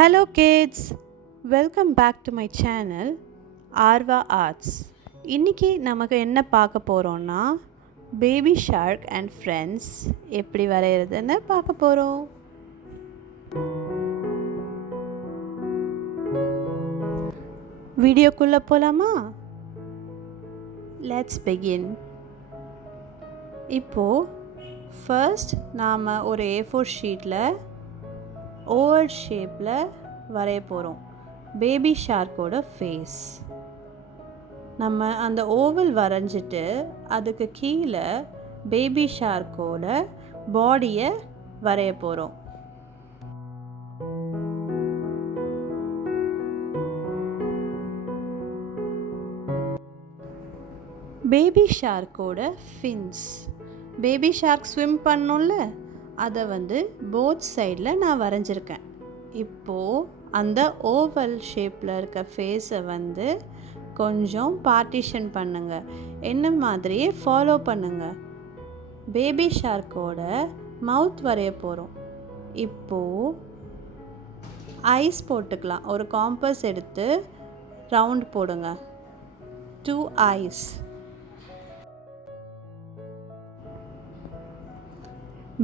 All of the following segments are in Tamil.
Hello kids, welcome back to my channel Arva Arts. இன்னைக்கு நமக்கு என்ன பார்க்க போறோம்னா பேபி ஷார்க் அண்ட் ஃப்ரெண்ட்ஸ் எப்படி வரையறதுன்னு பார்க்க போறோம். வீடியோக்குள்ள போலாமா? Let's begin. இப்போ ஃபர்ஸ்ட் நாம ஒரு A4 ஷீட்டில் ஓவல் ஷேப்பில் வரைய போகிறோம் பேபி ஷார்க்கோட ஃபேஸ். நம்ம அந்த ஓவல் வரைஞ்சிட்டு அதுக்கு கீழே பேபி ஷார்க்கோட பாடியை வரைய போகிறோம். பேபி ஷார்க்கோட ஃபின்ஸ், பேபி ஷார்க் ஸ்விம் பண்ணோம்ல, அதை போத் சைடில் நான் வரைஞ்சிருக்கேன். இப்போது அந்த ஓவல் ஷேப்பில் இருக்க ஃபேஸை கொஞ்சம் பார்ட்டிஷன் பண்ணுங்கள். என்ன மாதிரியே ஃபாலோ பண்ணுங்கள். பேபி ஷார்க்கோட மவுத் வரைய போகிறோம். இப்போது ஐஸ் போட்டுக்கலாம். ஒரு காம்பஸ் எடுத்து ரவுண்ட் போடுங்க. 2 ஐஸ்.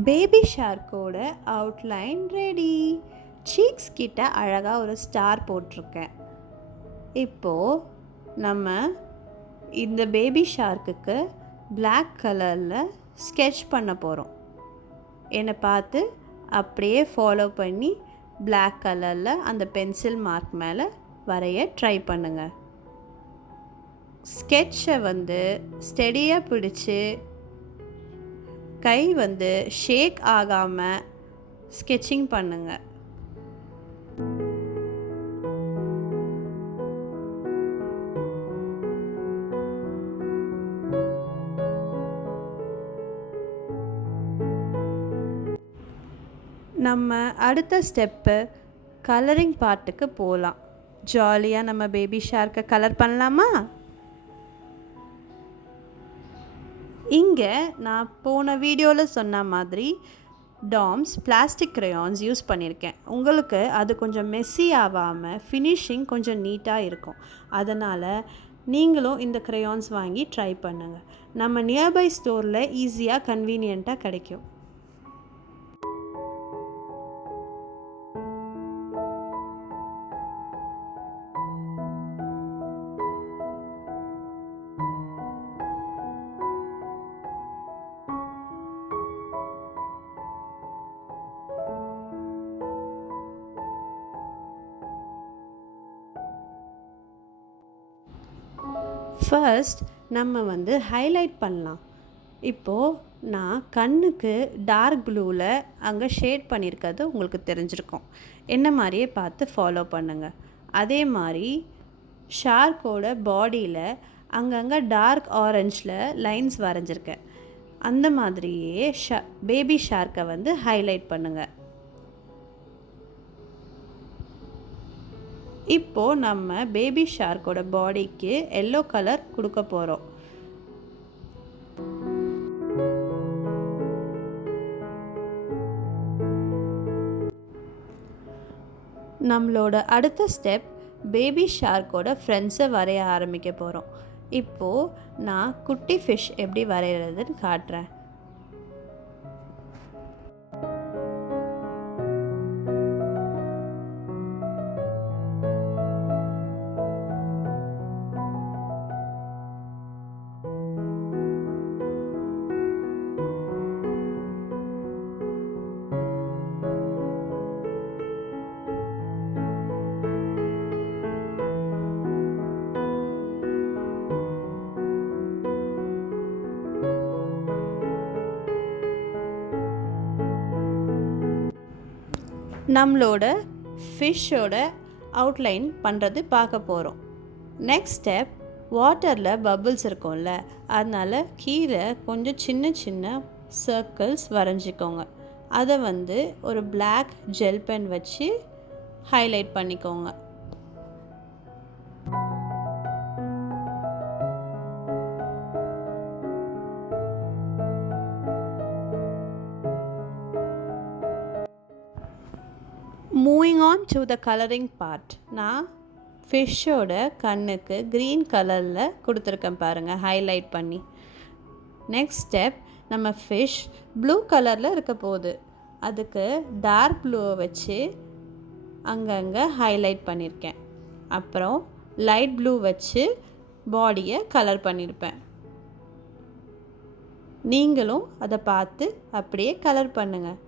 பேபி ஷார்க்கோட அவுட்லைன் ரெடி. சீக்ஸ் கிட்ட அழகாக ஒரு ஸ்டார் போட்டிருக்கேன். இப்போது நம்ம இந்த பேபி ஷார்க்குக்கு பிளாக் கலரில் ஸ்கெட்ச் பண்ண போகிறோம். என்னை பார்த்து அப்படியே ஃபாலோ பண்ணி பிளாக் கலரில் அந்த பென்சில் மார்க் மேலே வரைய ட்ரை பண்ணுங்கள். ஸ்கெட்சை ஸ்டெடியாக பிடிச்சி கை ஷேக் ஆகாமல் ஸ்கெட்சிங் பண்ணுங்கள். நம்ம அடுத்த ஸ்டெப்பு கலரிங் பார்ட்டுக்கு போகலாம். ஜாலியாக நம்ம பேபி ஷார்க்கை கலர் பண்ணலாமா? இங்கே நான் போன வீடியோவில் சொன்ன மாதிரி டாம்ஸ் பிளாஸ்டிக் க்ரையான்ஸ் யூஸ் பண்ணியிருக்கேன். உங்களுக்கு அது கொஞ்சம் மெஸ்ஸி ஆகாமல் ஃபினிஷிங் கொஞ்சம் நீட்டாக இருக்கும். அதனால் நீங்களும் இந்த க்ரையான்ஸ் வாங்கி ட்ரை பண்ணுங்கள். நம்ம நியர்பை ஸ்டோரில் ஈஸியாக கன்வீனியண்ட்டாக கிடைக்கும். ஃபர்ஸ்ட் நம்ம ஹைலைட் பண்ணலாம். இப்போது நான் கண்ணுக்கு டார்க் ப்ளூவில் அங்கே ஷேட் பண்ணியிருக்கிறது உங்களுக்கு தெரிஞ்சிருக்கும். என்ன மாதிரியே பார்த்து ஃபாலோ பண்ணுங்கள். அதே மாதிரி ஷார்க்கோட பாடியில் அங்கங்கே டார்க் ஆரஞ்சில் லைன்ஸ் வரைஞ்சிருக்கேன். அந்த மாதிரியே பேபி ஷார்க்கை ஹைலைட் பண்ணுங்கள். இப்போது நம்ம பேபி ஷார்க்கோட பாடிக்கு எல்லோ கலர் கொடுக்க போகிறோம். நம்மளோட அடுத்த ஸ்டெப் பேபி ஷார்க்கோட ஃப்ரெண்ட்ஸை வரைய ஆரம்பிக்க போகிறோம். இப்போது நான் குட்டி ஃபிஷ் எப்படி வரைகிறதுன்னு காட்டுறேன். நம்மளோட ஃபிஷ்ஷோட அவுட்லைன் பண்ணுறது பார்க்க போகிறோம். நெக்ஸ்ட் ஸ்டெப், வாட்டரில் பபிள்ஸ் இருக்கும்ல, அதனால் கீழே கொஞ்சம் சின்ன சின்ன சர்க்கிள்ஸ் வரைஞ்சிக்கோங்க. அதை ஒரு பிளாக் ஜெல் பென் வச்சு ஹைலைட் பண்ணிக்கோங்க. Moving on to the colouring part. நான் ஃபிஷ்ஷோட கண்ணுக்கு க்ரீன் கலரில் கொடுத்துருக்கேன் பாருங்கள், ஹைலைட் பண்ணி. நெக்ஸ்ட் ஸ்டெப், நம்ம ஃபிஷ் ப்ளூ கலரில் இருக்க போகுது. அதுக்கு டார்க் ப்ளூவை வச்சு அங்கங்கே ஹைலைட் பண்ணியிருக்கேன். அப்புறம் லைட் ப்ளூ வச்சு பாடியை கலர் பண்ணியிருப்பேன். நீங்களும் அதை பார்த்து அப்படியே கலர் பண்ணுங்கள்.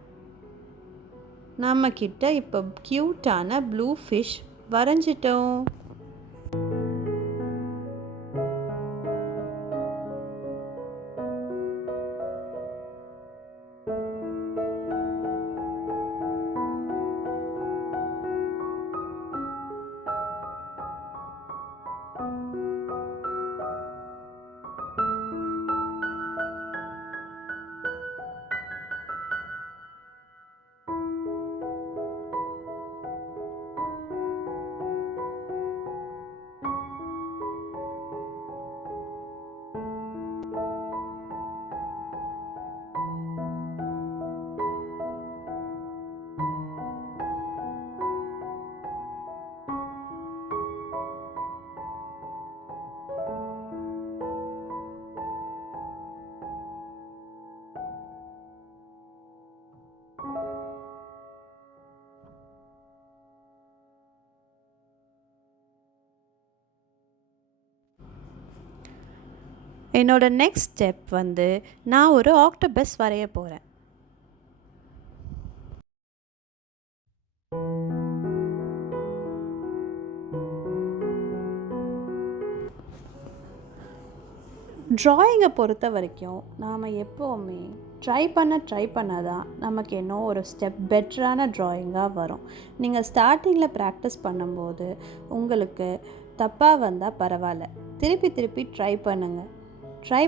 நம்மக்கிட்ட இப்போ க்யூட்டான ப்ளூ ஃபிஷ் வரைஞ்சிட்டோம். என்னோட நெக்ஸ்ட் ஸ்டெப் வந்து நான் ஒரு ஆக்டோபஸ் வரைய போகிறேன். ட்ராயிங்கை பொறுத்த வரைக்கும் நாம் எப்போவுமே ட்ரை பண்ண தான் நமக்கு இன்னும் ஒரு ஸ்டெப் பெட்டரான ட்ராயிங்காக வரும். நீங்கள் ஸ்டார்டிங்கில் ப்ராக்டிஸ் பண்ணும்போது உங்களுக்கு தப்பாக வந்தால் பரவாயில்ல, திருப்பி ட்ரை பண்ணுங்கள். ட்ரை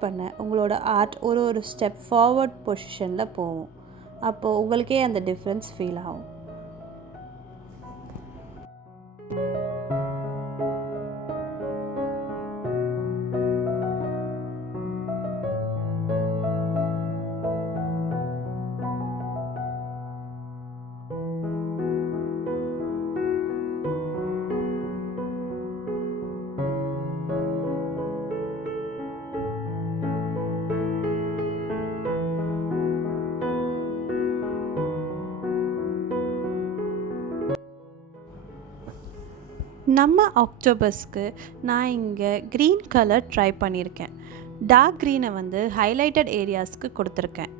பண்ண உங்களோட ஆர்ட் ஒரு ஸ்டெப் ஃபார்வர்ட் பொசிஷனில் போகும். அப்போது உங்களுக்கே அந்த டிஃப்ரென்ஸ் ஃபீல் ஆகும். நம்ம ஆக்டோபஸ்க்கு நான் இங்கே க்ரீன் கலர் ட்ரை பண்ணியிருக்கேன். டார்க் க்ரீனை வந்து ஹைலைட்டட் ஏரியாஸ்க்கு கொடுத்துருக்கேன்.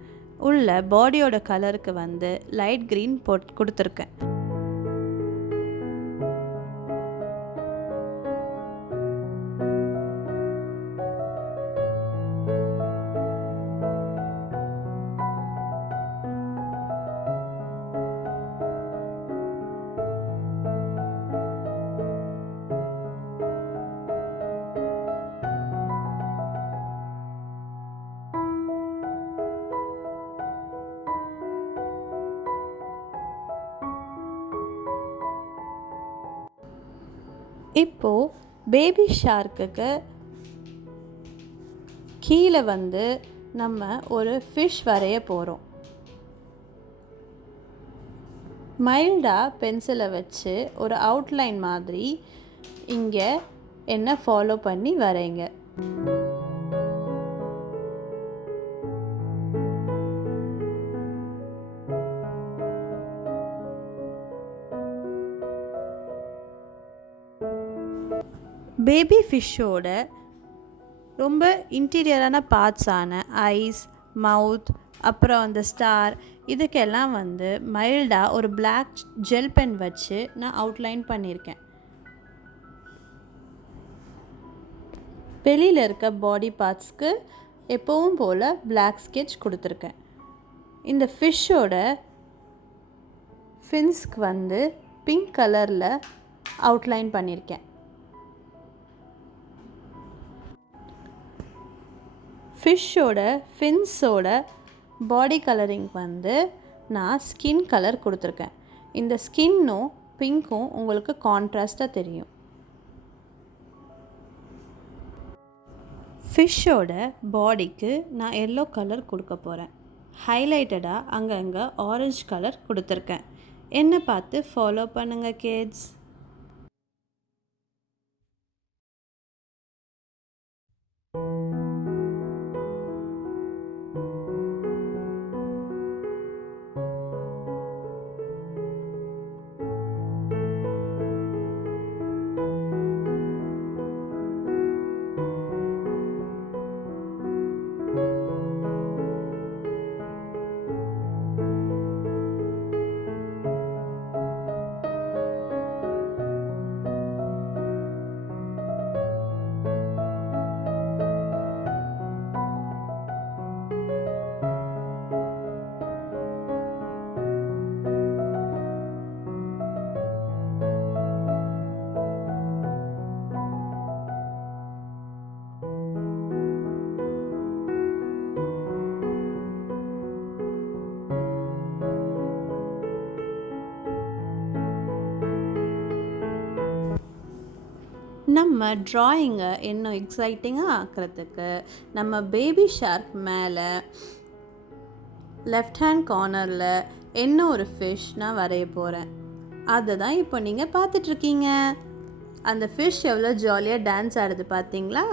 உள்ள பாடியோட கலருக்கு வந்து லைட் க்ரீன் கொடுத்துருக்கேன். இப்போது பேபி ஷார்க்குக்கு கீழே வந்து நம்ம ஒரு ஃபிஷ் வரைய போகிறோம். மைல்டாக பென்சிலை வச்சு ஒரு அவுட்லைன் மாதிரி இங்கே என்ன ஃபாலோ பண்ணி வரைங்க. பேபி ஃபிஷ்ஷோட ரொம்ப இன்டீரியரான பார்ட்ஸான ஐஸ், மவுத், அப்புறம் அந்த ஸ்டார், இதுக்கெல்லாம் வந்து மைல்டாக ஒரு பிளாக் ஜெல் பென் வச்சு நான் அவுட்லைன் பண்ணியிருக்கேன். வெளியில் இருக்க பாடி பார்ட்ஸ்க்கு எப்பவும் போல் பிளாக் ஸ்கெட்ச் கொடுத்துருக்கேன். இந்த ஃபிஷ்ஷோட ஃபின்ஸ்க்கு வந்து பிங்க் கலரில் அவுட்லைன் பண்ணியிருக்கேன். ஃபிஷ்ஷோட ஃபின்ஸோட பாடி கலரிங் வந்து நான் ஸ்கின் கலர் கொடுத்துருக்கேன். இந்த ஸ்கின்னும் பிங்க்கும் உங்களுக்கு கான்ட்ராஸ்டாக தெரியும். ஃபிஷ்ஷோட பாடிக்கு நான் எல்லோ கலர் கொடுக்க போகிறேன். ஹைலைட்டடாக அங்கங்கே ஆரஞ்சு கலர் கொடுத்துருக்கேன். என்னை பார்த்து ஃபாலோ பண்ணுங்கள் கிட்ஸ். நம்ம ட்ராயிங்கை இன்னும் எக்ஸைட்டிங்காக ஆக்கிறதுக்கு நம்ம பேபி ஷார்க் மேலே லெஃப்ட் ஹேண்ட் கார்னரில் என்ன ஒரு ஃபிஷ் நான் வரைய போகிறேன். அதை தான் இப்போ நீங்கள் பார்த்துட்ருக்கீங்க. அந்த ஃபிஷ் எவ்வளோ ஜாலியாக டான்ஸ் ஆடுது பார்த்தீங்களா?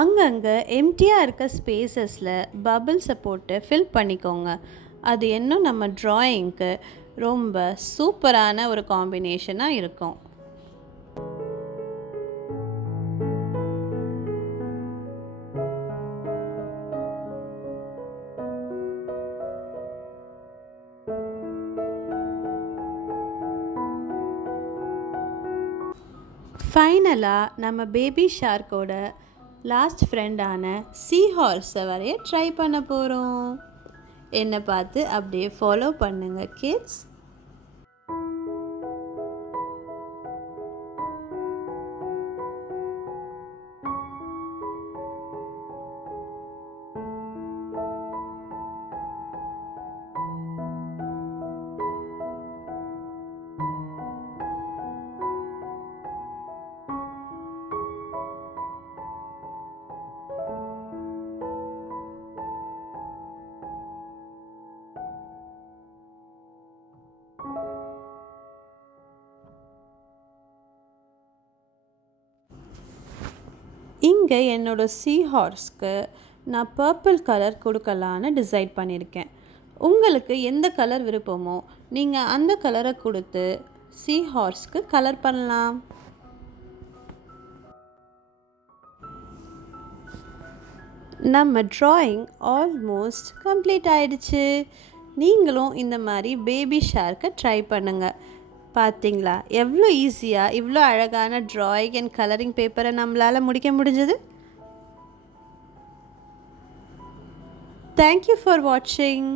அங்கங்கே எம்டியாக இருக்க ஸ்பேசஸில் பபிள்ஸை போட்டு ஃபில் பண்ணிக்கோங்க. அது இன்னும் நம்ம ட்ராயிங்க்கு ரொம்ப சூப்பரான ஒரு காம்பினேஷனாக இருக்கும். ஃபைனலாக நம்ம பேபி ஷார்க்கோட லாஸ்ட் ஃப்ரெண்டான சீ ஹார்ஸை வரைய ட்ரை பண்ண போகிறோம். என்னை பார்த்து அப்படியே ஃபாலோ பண்ணுங்கள் கிட்ஸ். இங்கே என்னோடய சீ ஹார்ஸ்க்கு நான் பர்பிள் கலர் கொடுக்கலான்னு டிசைட் பண்ணியிருக்கேன். உங்களுக்கு எந்த கலர் விருப்பமோ நீங்கள் அந்த கலரை கொடுத்து சீ ஹார்ஸ்க்கு கலர் பண்ணலாம். நம்ம ட்ராயிங் ஆல்மோஸ்ட் கம்ப்ளீட் ஆயிடுச்சு. நீங்களும் இந்த மாதிரி பேபி ஷார்க்கை ட்ரை பண்ணுங்கள். பார்த்தீங்களா எவ்வளோ ஈஸியாக இவ்வளோ அழகான ட்ராயிங் அண்ட் கலரிங் பேப்பரை நம்மளால் முடிக்க முடிஞ்சது. தேங்க்யூ ஃபார் வாட்சிங்.